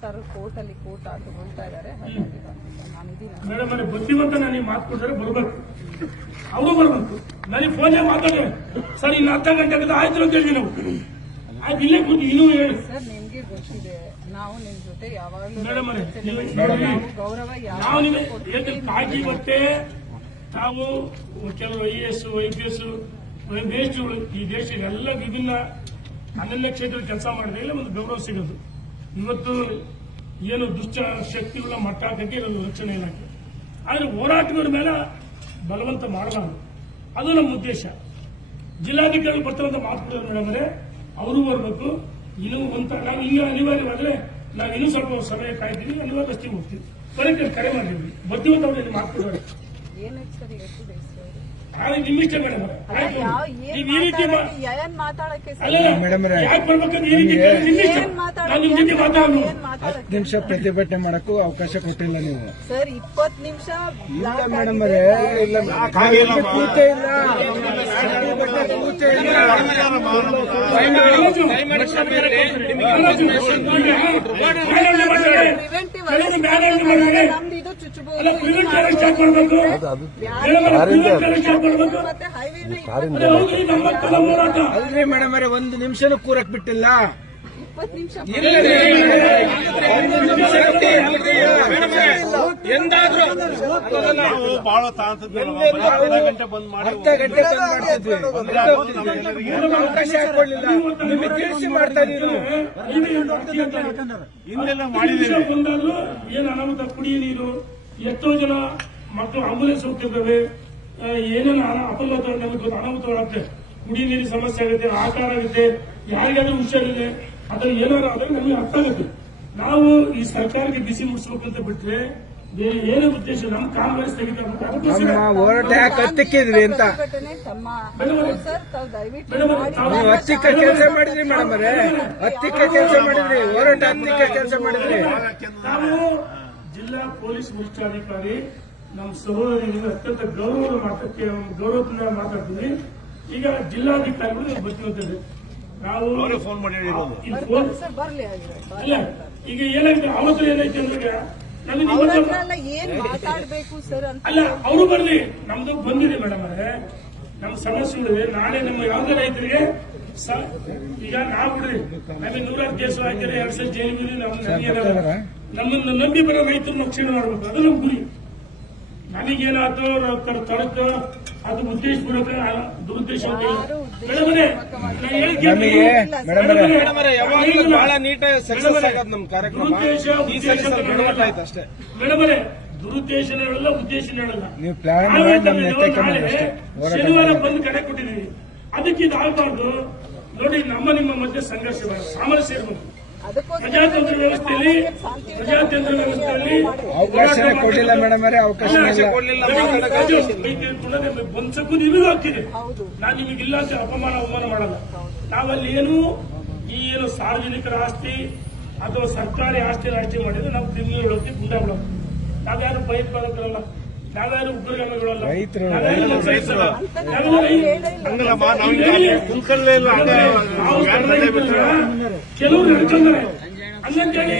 Sir court ತಗೊಳ್ತಾ ಇದ್ದಾರೆ. Madam ಬುದ್ಧಿವಂತ ನನಗೆ ಮಾತು ಕೊಟ್ಟರೆ ಬರ್ಬೇಕು, ಅವರು ಬರ್ಬೇಕು. ನನಗೆ ಫೋನ್ ಮಾತಾಡ ಸರ್ ಇನ್ನು ಅರ್ಧ ಗಂಟೆ ಆಯ್ತು ಅಂತ ಹೇಳಿದ್ವಿ ನಾವು. ಆಯ್ತು ಇಲ್ಲೇ ಕೂತು ಇನ್ನೂ ಹೇಳಿ ಸರ್. ನಿಮ್ಗೆ ಗೊತ್ತಿದೆ ನಾವು ನಿಮ್ ಜೊತೆ ಯಾವಾಗಲೂ ಗೌರವ ನಾವು ನಿಮಗೆ ಕಾಳಜಿ ಬರುತ್ತೆ. ನಾವು ಕೆಲವು IAS IPS ದೇಶಗಳು ಈ ದೇಶ ಎಲ್ಲ ವಿಭಿನ್ನ ಅನನ್ಯ ಕ್ಷೇತ್ರದಲ್ಲಿ ಕೆಲಸ ಮಾಡಿದ್ರೆ ಇಲ್ಲ ಒಂದು ಗೌರವ ಸಿಗೋದು. ಇವತ್ತು ಏನು ದುಷ್ಟ ಶಕ್ತಿಗಳ ಮಟ್ಟ ಹಾಕಕ್ಕೆ ಇರೋದು ರಕ್ಷಣೆ ಇಲಾಖೆ. ಆದರೆ ಹೋರಾಟಗಾರ ಮೇಲೆ ಬಲವಂತ ಮಾಡಬಾರದು, ಅದು ನಮ್ಮ ಉದ್ದೇಶ. ಜಿಲ್ಲಾಧಿಕಾರಿಗಳು ಬರ್ತಾರಂತ ಮಾತುಕತೆ ಮೇಡಮರೆ ಅವರು ಬರಬೇಕು. ಇನ್ನು ನಾವು ಇನ್ನೂ ಅನಿವಾರ್ಯವಾದ್ರೆ ನಾವು ಇನ್ನೂ ಸ್ವಲ್ಪ ಸಮಯ ಕಾಯ್ತೀವಿ, ಅನಿವಾರ್ಯ ಬಸ್ತಿಗೆ ಹೋಗ್ತೀವಿ. ಬರೀ ಕರೆ ಮಾಡಿದ್ವಿ ಬುದ್ಧಿವಂತ ಅವ್ರಿಗೆ ಮಾತುಕೊಡೋರು ನಿಮ್ಮಿಷ್ಟ ಮೇಡಮ್. ನೀವು ಈ ರೀತಿ ಯಾಕೆ ಬರ್ಬೇಕಂದ್ರೆ ಈ ರೀತಿ ನಿಮ್ಮಿಷ್ಟ. ನಾನು ನಿಮ್ಮ ಜೊತೆ ಮಾತಾಡೋದು 10 ನಿಮಿಷ ಪ್ರತಿಭಟನೆ ಮಾಡಕ್ಕೂ ಅವಕಾಶ ಕೊಟ್ಟಿಲ್ಲ ನೀವು ಸರ್. 20 ನಿಮಿಷ ಇಲ್ಲ ಮೇಡಮ್ ಅವರೇ, ಕೂತೇ ಇಲ್ಲ. ನಮ್ದು ಚುಚ್ಚಬಹುದು. ಅಲ್ರಿ ಮೇಡಮ್ ಅವರೇ, 1 ನಿಮಿಷನೂ ಕೂರಕ್ ಬಿಟ್ಟಿಲ್ಲ. 20 ನಿಮಿಷ ಅರ್ಧ ಗಂಟೆ ಮಾಡ್ತಿದ್ವಿ, ಅವಕಾಶ ಹಾಕೊಳ್ಳಿಲ್ಲ. ನಿಮಗೆ ತಿಳಿಸಿ ಮಾಡ್ತಾ ಇದೀವಿ. ಏನು ಅನಾಹುತ, ಕುಡಿಯ ನೀರು, ಎಷ್ಟೋ ಜನ ಮಕ್ಕಳು ಆಂಬುಲೆನ್ಸ್ ಹೋಗ್ತಿರ್ತವೆ, ಏನೇನು ಅಪಘಾತ ಅನಾಹುತಗಳಾಗುತ್ತೆ, ಕುಡಿಯ ನೀರಿನ ಸಮಸ್ಯೆ ಆಗುತ್ತೆ, ಆಕಾರ ಆಗುತ್ತೆ, ಯಾರಿಗಾದ್ರೂ ಹುಷಾರಿದೆ ಅಥವಾ ಏನಾದ್ರು ಆದ್ರೆ ನಮಗೆ ಅರ್ಥ ಆಗುತ್ತೆ. ನಾವು ಈ ಸರ್ಕಾರಕ್ಕೆ ಬಿಸಿ ಮುಡಿಸ್ಬೇಕಂತ ಬಿಟ್ರೆ ಬೇರೆ ಏನೇ ಉದ್ದೇಶ ನಮ್ಮ ಕಾಂಗ್ರೆಸ್ ಹೋರಾಟ ಯಾಕೆ ಹತ್ತಿಕ್ಕಿದ್ರಿ ಅಂತ ನೀವು ಹತ್ತಿಕ್ಕ ಕೆಲಸ ಮಾಡಿದ್ರಿ ಮೇಡಮ್ ಅವರೇ, ಹತ್ತಿಕ್ಕ ಕೆಲಸ ಮಾಡಿದ್ರಿ, ಹೋರಾಟ ಹತ್ತಿಕ್ಕ ಕೆಲಸ ಮಾಡಿದ್ರಿ. ನಾವು ಜಿಲ್ಲಾ ಪೊಲೀಸ್ ವರಿಷ್ಠಾಧಿಕಾರಿ ನಮ್ಮ ಸಹೋದರಿಗೆ ಅತ್ಯಂತ ಗೌರವದಿಂದ ಮಾತಾಡ್ತೀವಿ. ಈಗ ಜಿಲ್ಲಾಧಿಕಾರಿಗಳು ಬರ್ತಿರ್ತಾರೆ, ನಾವು ಫೋನ್ ಮಾಡಿ ಅಲ್ಲ ಈಗ ಏನಾಯ್ತು ಅವತ್ತು ಏನೈತೆ ಅಂದ್ರೆ ಅಲ್ಲ ಅವರು ಬರ್ಲಿ, ನಮ್ದು ಬಂದಿದೆ ಮೇಡಮ್ ಅವರೇ, ನಮ್ಮ ಸಮಸ್ಯೆಗಳಿದೆ. ನಾಳೆ ನಮ್ಮ ಯಾವುದೇ ರೈತರಿಗೆ ಈಗ ನಾವು ಬಿಡ್ರಿ ನಮಗೆ 100 ಕೇಸು ಹಾಕಿದ್ರೆ 2 ಸಲ ಜೈಲಿಗೆ ನಮ್ಮನ್ನು ನಂಬಿ ಬರೋ ರೈತರು ನಾವು ಕ್ಷೇಮ ಮಾಡಬೇಕು, ಅದು ನಮ್ಮ ಗುರಿ. ನನಗೇನಾಯ್ತು ತಡತ್ತು ಅದು ಉದ್ದೇಶಪೂರ್ವಕ ದುರುದ್ದೇಶ ಮೇಡಮರೇ, ದುರುದ್ದೇಶನ ಹೇಳಲ್ಲ, ಉದ್ದೇಶನ ಹೇಳಲ್ಲ. ಶನಿವಾರ ಬಂದು ಕಡೆ ಕೊಟ್ಟಿದ್ದೀವಿ, ಅದಕ್ಕೆ ಇದು ಆಗಬಾರ್ದು. ನೋಡಿ, ನಿಮ್ಮ ಮಧ್ಯೆ ಸಂಘರ್ಷ ಸಾಮರಸ್ಯ ಇರಬೇಕು. ಪ್ರಜಾತಂತ್ರ ವ್ಯವಸ್ಥೆಯಲ್ಲಿ ಅವಕಾಶ ಕೊಡಲಿಲ್ಲ ಮೇಡಮ್ ಅವರೇ, ಅವಕಾಶ ಒಂದ್ಸಕ್ಕೂ ನಿಮಗೂ ಹಾಕಿದೆ. ನಾನು ನಿಮಗಿಲ್ಲ ಅಂತ ಅವಮಾನ ಮಾಡಲ್ಲ. ನಾವಲ್ಲಿ ಏನು ಸಾರ್ವಜನಿಕರ ಆಸ್ತಿ ಅಥವಾ ಸರ್ಕಾರಿ ಆಸ್ತಿ ಮಾಡಿದ್ರೆ ನಾವು ಕ್ರಿಮಿನಲ್ ಒಳಗೆ ಗುಂಡಾ ಬಿಡೋದು. ನಾವ್ಯಾರು ಭಯೋತ್ಪಾದಕರಲ್ಲ, ನಾವ್ಯಾರು ಉಗ್ರಗಾಮಿಗಳಲ್ಲ, ಕೆಲವರು ನಡ್ಕೊಂಡ್ರೆ ಹಂಗಂತೇಳಿ